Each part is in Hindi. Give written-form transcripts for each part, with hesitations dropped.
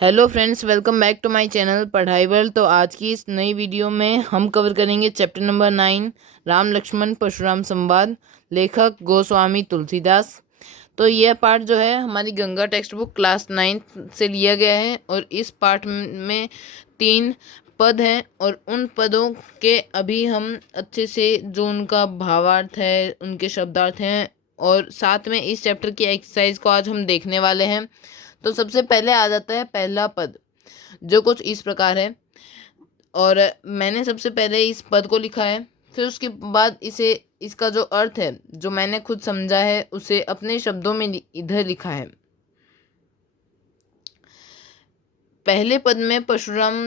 Hello friends, welcome back to my channel पढ़ाई वर्ल्ड। तो आज की इस नई वीडियो में हम कवर करेंगे चैप्टर नंबर 9, राम लक्ष्मण परशुराम संवाद, लेखक गोस्वामी तुलसीदास। तो यह पार्ट जो है हमारी गंगा टेक्स्ट बुक क्लास 9 से लिया गया है और इस पार्ट में 3 पद हैं और उन पदों के अभी हम अच्छे से जो उनका भावार्थ है, उनके शब्दार्थ हैं और साथ में इस चैप्टर की एक्सरसाइज को आज हम देखने वाले हैं। तो सबसे पहले आ जाता है पहला पद, जो कुछ इस प्रकार है। और मैंने सबसे पहले इस पद को लिखा है, फिर उसके बाद इसे इसका जो अर्थ है जो मैंने खुद समझा है उसे अपने शब्दों में इधर लिखा है। पहले पद में परशुराम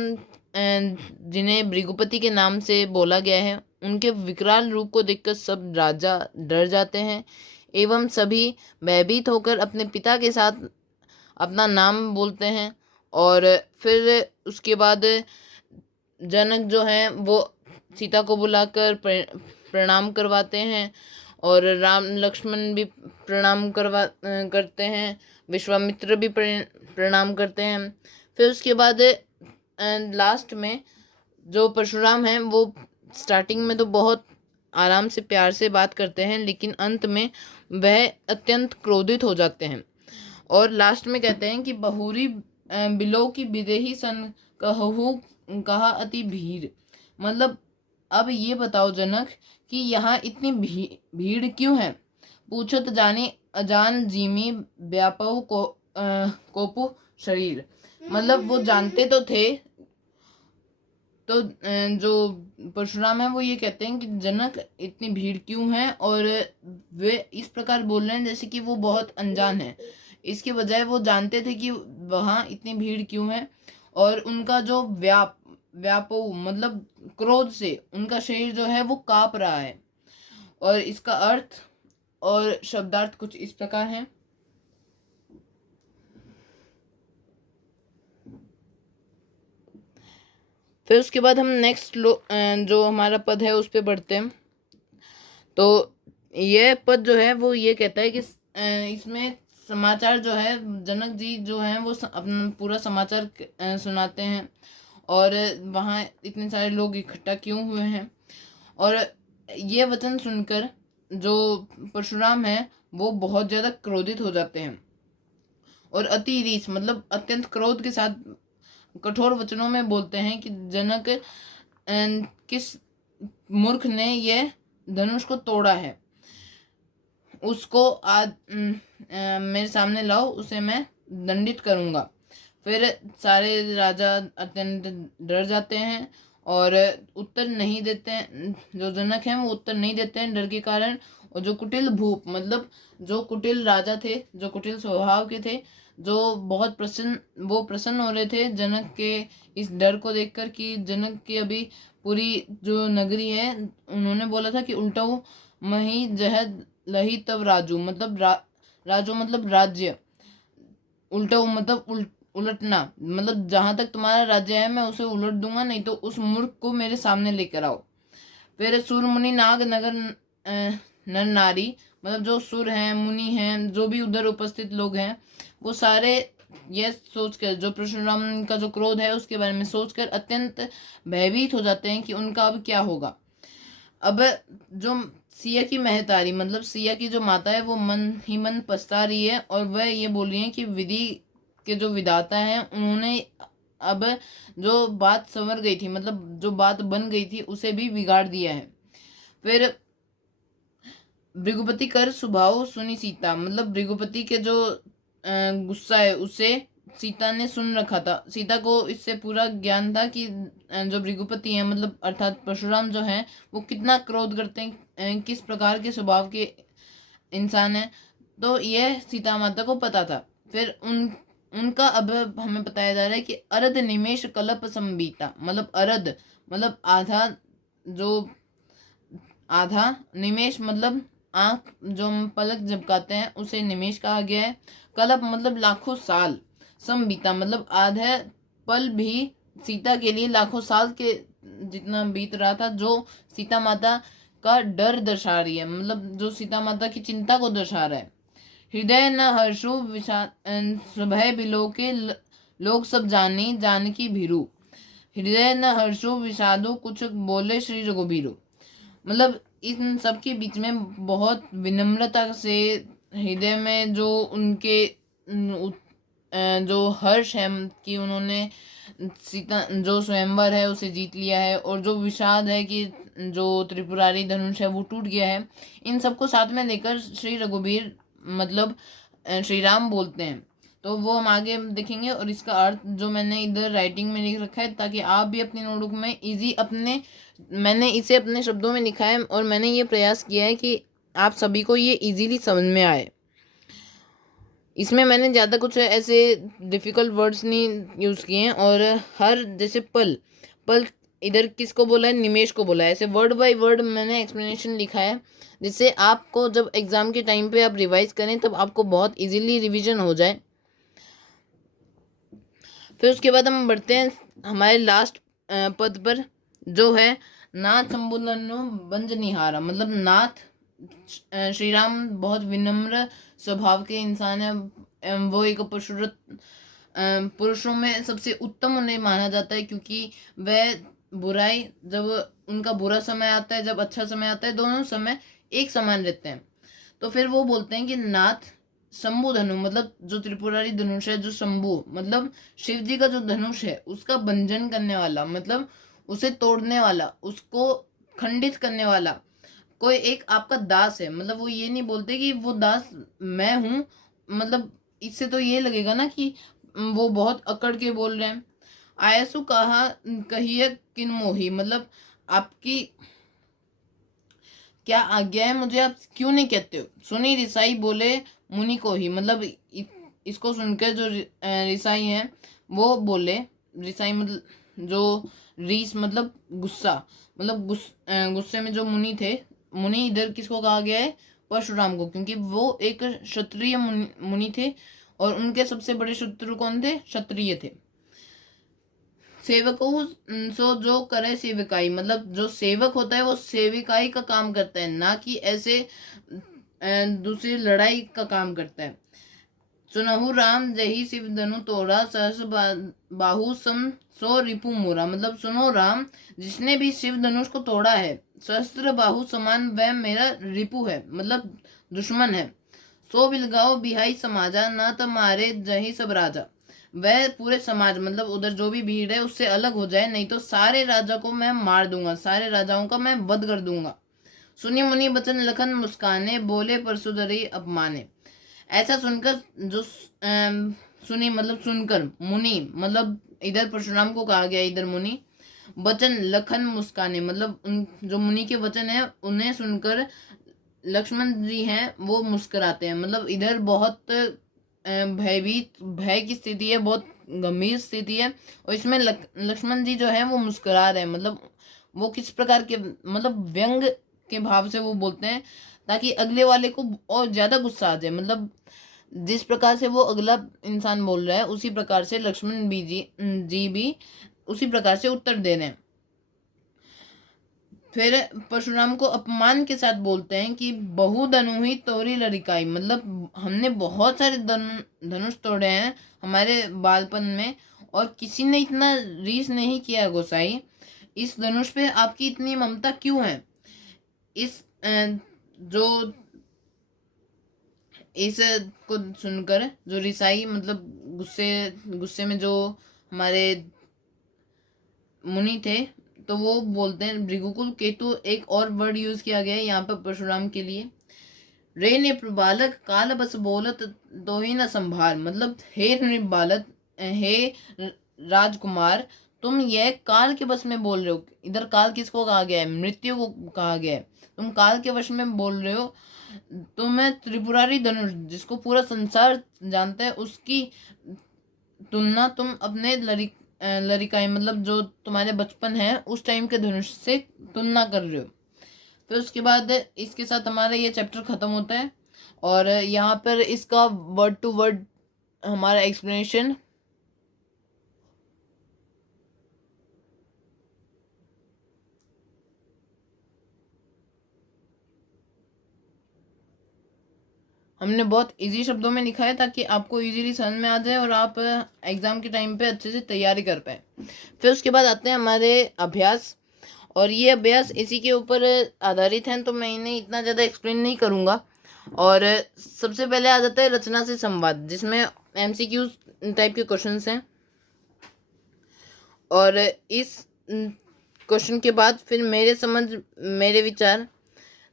जिन्हें भृगुपति के नाम से बोला गया है, उनके विकराल रूप को देखकर सब राजा डर जाते हैं एवं सभी भयभीत होकर अपने पिता के साथ अपना नाम बोलते हैं। और फिर उसके बाद जनक जो हैं वो सीता को बुलाकर प्रणाम करवाते हैं और राम लक्ष्मण भी प्रणाम करते हैं, विश्वामित्र भी प्रणाम करते हैं। फिर उसके बाद लास्ट में जो परशुराम हैं वो स्टार्टिंग में तो बहुत आराम से प्यार से बात करते हैं, लेकिन अंत में वह अत्यंत क्रोधित हो जाते हैं और लास्ट में कहते हैं कि बहुरी बिलो की बिदेही सन कहू कहा अति भीड़। मतलब अब ये बताओ जनक कि यहाँ इतनी भीड़ क्यों है। पूछत जाने अजान जीमी व्यापव को कोपु शरीर। मतलब वो जानते तो थे। तो जो परशुराम है वो ये कहते हैं कि जनक इतनी भीड़ क्यों है, और वे इस प्रकार बोल रहे हैं जैसे कि वो बहुत अनजान है। इसके बजाय वो जानते थे कि वहाँ इतनी भीड़ क्यों है। और उनका जो व्यापो मतलब क्रोध से उनका शरीर जो है वो कांप रहा है। और इसका अर्थ और शब्दार्थ कुछ इस प्रकार है। फिर उसके बाद हम नेक्स्ट जो हमारा पद है उस पर बढ़ते हैं। तो यह पद जो है वो ये कहता है कि इसमें समाचार जो है जनक जी जो हैं वो अपना पूरा समाचार सुनाते हैं और वहाँ इतने सारे लोग इकट्ठा क्यों हुए हैं। और ये वचन सुनकर जो परशुराम है वो बहुत ज़्यादा क्रोधित हो जाते हैं और अति रीस मतलब अत्यंत क्रोध के साथ कठोर वचनों में बोलते हैं कि जनक किस मूर्ख ने यह धनुष को तोड़ा है, उसको आज मेरे सामने लाओ, उसे मैं दंडित करूंगा। फिर सारे राजा अत्यंत डर जाते हैं और उत्तर नहीं देते हैं। जो जनक हैं वो उत्तर नहीं देते हैं डर के कारण। और जो कुटिल भूप मतलब जो कुटिल राजा थे, जो कुटिल स्वभाव के थे, जो बहुत प्रसन्न हो रहे थे जनक के इस डर को देखकर कि जनक की अभी पूरी जो नगरी है, उन्होंने बोला था कि उल्टा मही जहद लही तब राजू मतलब राजू मतलब राज्य, उल्टा मतलब उलटना मतलब जहां तक तुम्हारा राज्य है मैं उसे उलट दूंगा, नहीं तो उस मूर्ख को मेरे सामने लेकर आओ। फिर सुर मुनि नाग नगर नर नारी मतलब जो सुर हैं, मुनि हैं, जो भी उधर उपस्थित लोग हैं, वो सारे यह सोचकर जो परशुराम का जो क्रोध है उसके बारे में सोचकर अत्यंत भयभीत हो जाते हैं कि उनका अब क्या होगा। अब जो सिया की महतारी मतलब सिया की जो माता है वो मन ही मन पछता रही है और वह ये बोल रही है कि विधि के जो विधाता हैं उन्होंने अब जो बात संवर गई थी मतलब जो बात बन गई थी उसे भी बिगाड़ दिया है। फिर भृगुपति कर स्वभाव सुनी सीता मतलब भृगुपति के जो गुस्सा है उसे सीता ने सुन रखा था। सीता को इससे पूरा ज्ञान था कि जो भृगुपति हैं मतलब अर्थात परशुराम जो हैं वो कितना क्रोध करते हैं, किस प्रकार के स्वभाव के इंसान हैं। तो यह सीता माता को पता था। फिर उनका अब हमें बताया जा रहा है कि अरद निमेश कल्प संबीता मतलब अरद मतलब आधा, जो आधा, निमेश मतलब आंख जो हम पलक झपकाते हैं उसे निमेश कहा गया है। कल्प मतलब लाखों साल, संबीता मतलब आधा पल भी सीता के लिए लाखों साल के जितना बीत रहा था, जो सीता माता का डर दर्शा रही है मतलब जो सीता माता की चिंता को दर्शा रहा है। हृदय न हर्षु विषाद भय बिलो के लोग सब जानी जानकी भीरू, हृदय न हर्षो विषादो, कुछ बोले श्री रघुबीरू। मतलब इन सब के बीच में बहुत विनम्रता से हृदय में जो उनके जो हर्ष है कि उन्होंने सीता जो स्वयंवर है उसे जीत लिया है, और जो विषाद है कि जो त्रिपुरारी धनुष है वो टूट गया है, इन सबको साथ में लेकर श्री रघुबीर मतलब श्री राम बोलते हैं। तो वो हम आगे देखेंगे, और इसका अर्थ जो मैंने इधर राइटिंग में लिख रखा है ताकि आप भी अपनी नोटबुक में इजी मैंने इसे अपने शब्दों में लिखा है, और मैंने ये प्रयास किया है कि आप सभी को ये इजीली समझ में आए। इसमें मैंने ज़्यादा कुछ ऐसे डिफ़िकल्ट वर्ड्स नहीं यूज़ किए हैं, और हर जैसे पल पल इधर किसको बोला है, निमेश को बोला है, ऐसे वर्ड बाय वर्ड मैंने एक्सप्लेनेशन लिखा है, जिससे आपको जब एग्ज़ाम के टाइम पे आप रिवाइज करें तब आपको बहुत इजीली रिवीजन हो जाए। फिर उसके बाद हम बढ़ते हैं हमारे लास्ट पद पर, जो है नाथ शंभुननु बंज निहारा। मतलब नाथ श्री राम बहुत विनम्र स्वभाव के इंसान है। वो एक पुरुषों में सबसे उत्तम उन्हें माना जाता है, क्योंकि वह बुराई, जब उनका बुरा समय आता है, जब अच्छा समय आता है, दोनों समय एक समान रहते हैं। तो फिर वो बोलते हैं कि नाथ शंभु धनु, मतलब जो त्रिपुरारी धनुष है, जो शंभु मतलब शिव जी का जो धनुष है उसका भंजन करने वाला, मतलब उसे तोड़ने वाला, उसको खंडित करने वाला कोई एक आपका दास है। मतलब वो ये नहीं बोलते कि वो दास मैं हूं, मतलब इससे तो ये लगेगा ना कि वो बहुत अकड़ के बोल रहे हैं। आयसु कहा कहिए किन मोही, मतलब आपकी क्या आज्ञा है, मुझे आप क्यों नहीं कहते हो। सुनी रिसाई बोले मुनि को ही, मतलब इसको सुनकर जो रिसाई हैं वो बोले, रिसाई मतलब जो रीस मतलब गुस्सा, मतलब गुस्से में जो मुनि थे, मुनि इधर किसको कहा गया है, परशुराम को, क्योंकि वो एक क्षत्रिय मुनि थे, और उनके सबसे बड़े शत्रु कौन थे, क्षत्रिय थे। सेवको सो जो करे सेविकाई, मतलब जो सेवक होता है वो सेविकाई का काम करता है, ना कि ऐसे दूसरी लड़ाई का काम करता है। सुनहु राम जही शिव धनु तोड़ा, सहस बाहु सम सो रिपु मोरा। मतलब सुनो राम, जिसने भी शिव धनुष को तोड़ा है, सहस्त्र बाहु समान वह मेरा रिपु है, मतलब दुश्मन है। सो बिलगाओ बिहाई समाजा, ना तो मारे जही सब राजा। वह पूरे समाज, मतलब उधर जो भी भीड़ है उससे अलग हो जाए, नहीं तो सारे राजा को मैं मार दूंगा, सारे राजाओं का मैं वध कर दूंगा। सुनी मुनि बचन लखन मुस्काने, बोले परशुधरी अपमाने। ऐसा सुनकर जो सुनी मतलब सुनकर, मुनि मतलब इधर परशुराम को कहा गया, इधर मुनि, वचन लखन मुस्काने, मतलब उन जो मुनि के वचन है उन्हें सुनकर लक्ष्मण जी हैं वो मुस्कुराते हैं। मतलब इधर बहुत भयभीत भय की स्थिति है, बहुत गंभीर स्थिति है, और इसमें लक्ष्मण जी जो है वो मुस्कुरा रहे हैं। मतलब वो किस प्रकार के, मतलब व्यंग के भाव से वो बोलते हैं, ताकि अगले वाले को और ज्यादा गुस्सा आ जाए। मतलब जिस प्रकार से वो अगला इंसान बोल रहा है उसी प्रकार से लक्ष्मण जी भी उसी प्रकार से उत्तर दे रहे हैं। फिर परशुराम को अपमान के साथ बोलते हैं कि बहु धनु ही तोरी लड़िकाई, मतलब हमने बहुत सारे धनुष तोड़े हैं हमारे बालपन में, और किसी ने इतना रीस नहीं किया गोसाई। इस धनुष पे आपकी इतनी ममता क्यों है। इस जो इस को सुनकर जो रिसाई, मतलब गुस्से गुस्से में जो हमारे मुनि थे, तो वो बोलते हैं भृगुकुल केतु, एक और वर्ड यूज किया गया है यहाँ पर परशुराम के लिए। रे ने बालक काल बस बोलत तो ही न संभाल, मतलब हे बालक, हे राजकुमार, तुम यह काल के बस में बोल रहे हो। इधर काल किसको कहा गया है, मृत्यु को कहा गया है। तुम काल के वश में बोल रहे हो। तुम्हें त्रिपुरारी धनुष जिसको पूरा संसार जानता है उसकी तुलना तुम अपने लड़िकाई, मतलब जो तुम्हारे बचपन है उस टाइम के धनुष से तुलना कर रहे हो। फिर उसके बाद इसके साथ हमारा ये चैप्टर खत्म होता है, और यहाँ पर इसका वर्ड टू वर्ड हमारा एक्सप्लेनेशन हमने बहुत इजी शब्दों में लिखा है ताकि आपको इजीली समझ में आ जाए और आप एग्ज़ाम के टाइम पे अच्छे से तैयारी कर पाए। फिर उसके बाद आते हैं हमारे अभ्यास, और ये अभ्यास इसी के ऊपर आधारित हैं, तो मैं इन्हें इतना ज़्यादा एक्सप्लेन नहीं करूँगा। और सबसे पहले आ जाता है रचना से संवाद, जिसमें MCQ टाइप के क्वेश्चंस हैं। और इस क्वेश्चन के बाद फिर मेरे विचार,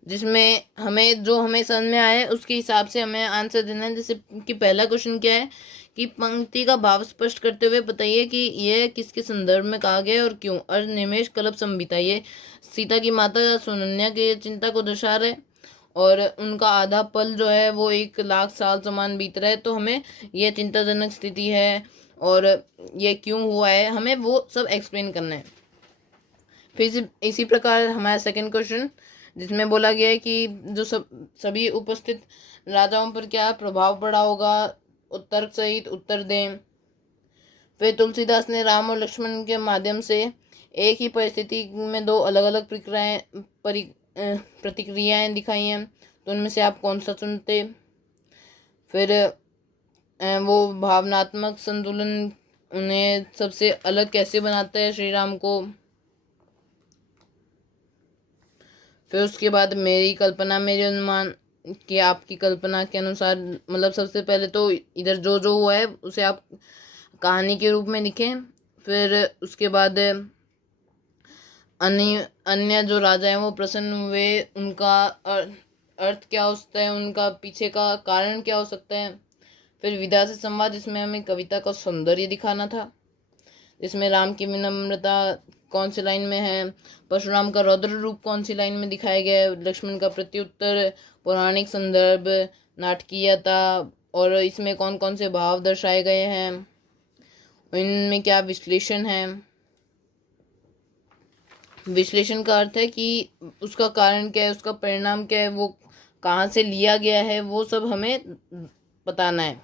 जिसमें हमें समझ में आए उसके हिसाब से हमें आंसर देना है। जैसे कि पहला क्वेश्चन क्या है कि पंक्ति का भाव स्पष्ट करते हुए बताइए कि यह किसके संदर्भ में कहा गया है और क्यों। और निमेश कल्प संहिता, ये सीता की माता सुनन्या की चिंता को दर्शा रहे, और उनका आधा पल जो है वो 1,00,000 साल समान बीत रहा है, तो हमें यह चिंताजनक स्थिति है और ये क्यों हुआ है, हमें वो सब एक्सप्लेन करना है। फिर इसी प्रकार हमारा सेकंड क्वेश्चन, जिसमें बोला गया है कि जो सभी उपस्थित राजाओं पर क्या प्रभाव पड़ा होगा, तर्क सहित उत्तर दें। फिर तुलसीदास ने राम और लक्ष्मण के माध्यम से एक ही परिस्थिति में दो अलग अलग प्रतिक्रियाएं दिखाई हैं, तो उनमें से आप कौन सा चुनते। फिर वो भावनात्मक संतुलन उन्हें सबसे अलग कैसे बनाता है श्री राम को। फिर उसके बाद मेरी कल्पना मेरे अनुमान कि आपकी कल्पना के अनुसार, मतलब सबसे पहले तो इधर जो जो हुआ है उसे आप कहानी के रूप में लिखें। फिर उसके बाद अन्य जो राजा हैं वो प्रसन्न हुए, उनका अर्थ क्या हो सकता है, उनका पीछे का कारण क्या हो सकता है। फिर विदा से संवाद, जिसमें हमें कविता का सौंदर्य दिखाना था, जिसमें राम की विनम्रता कौन सी लाइन में है, परशुराम का रौद्र रूप कौन सी लाइन में दिखाया गया है, लक्ष्मण का प्रत्युत्तर, पौराणिक संदर्भ, नाटकीयता, और इसमें कौन कौन से भाव दर्शाए गए हैं, इनमें क्या विश्लेषण है। विश्लेषण का अर्थ है कि उसका कारण क्या है, उसका परिणाम क्या है, वो कहाँ से लिया गया है, वो सब हमें बताना है।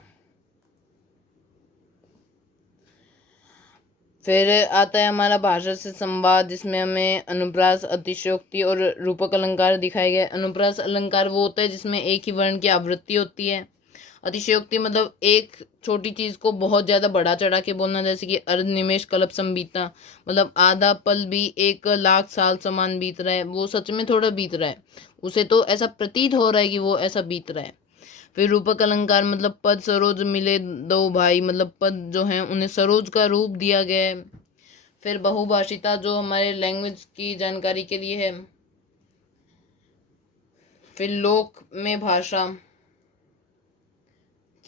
फिर आता है हमारा भाषा से संवाद, जिसमें हमें अनुप्रास, अतिशयोक्ति और रूपक अलंकार दिखाए गए। अनुप्रास अलंकार वो होता है जिसमें एक ही वर्ण की आवृत्ति होती है। अतिशयोक्ति मतलब एक छोटी चीज़ को बहुत ज़्यादा बढ़ा चढ़ा के बोलना, जैसे कि अर्ध निमेश कल्प संबीता, मतलब आधा पल भी 1,00,000 साल समान बीत रहा है, वो सच में थोड़ा बीत रहा है, उसे तो ऐसा प्रतीत हो रहा है कि वो ऐसा बीत रहा है। फिर रूपक अलंकार मतलब पद सरोज मिले दो भाई, मतलब पद जो हैं उन्हें सरोज का रूप दिया गया है। फिर बहुभाषिता, जो हमारे लैंग्वेज की जानकारी के लिए है। फिर लोक में भाषा,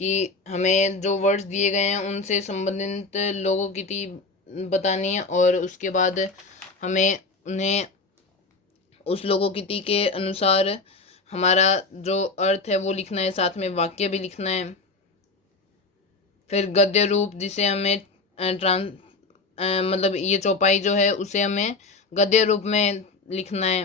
कि हमें जो वर्ड्स दिए गए हैं उनसे संबंधित लोगों की बतानी है, और उसके बाद हमें उन्हें उस लोगों के अनुसार हमारा जो अर्थ है वो लिखना है, साथ में वाक्य भी लिखना है। फिर गद्य रूप, जिसे हमें मतलब ये चौपाई जो है उसे हमें गद्य रूप में लिखना है।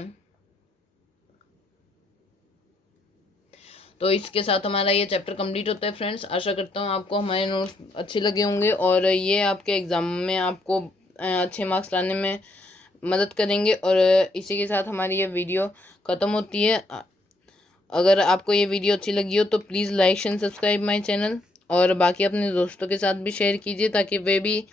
तो इसके साथ हमारा ये चैप्टर कंप्लीट होता है फ्रेंड्स। आशा करता हूँ आपको हमारे नोट्स अच्छे लगे होंगे और ये आपके एग्ज़ाम में आपको अच्छे मार्क्स लाने में मदद करेंगे। और इसी के साथ हमारी ये वीडियो ख़त्म होती है। अगर आपको ये वीडियो अच्छी लगी हो तो please like and subscribe my channel, और बाकी अपने दोस्तों के साथ भी शेयर कीजिए, ताकि वे भी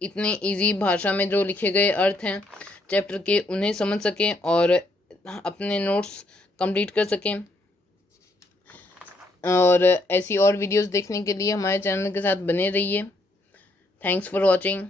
इतने इजी भाषा में जो लिखे गए अर्थ हैं चैप्टर के उन्हें समझ सकें और अपने नोट्स कंप्लीट कर सकें। और ऐसी और वीडियोस देखने के लिए हमारे चैनल के साथ बने रहिए। Thanks for watching.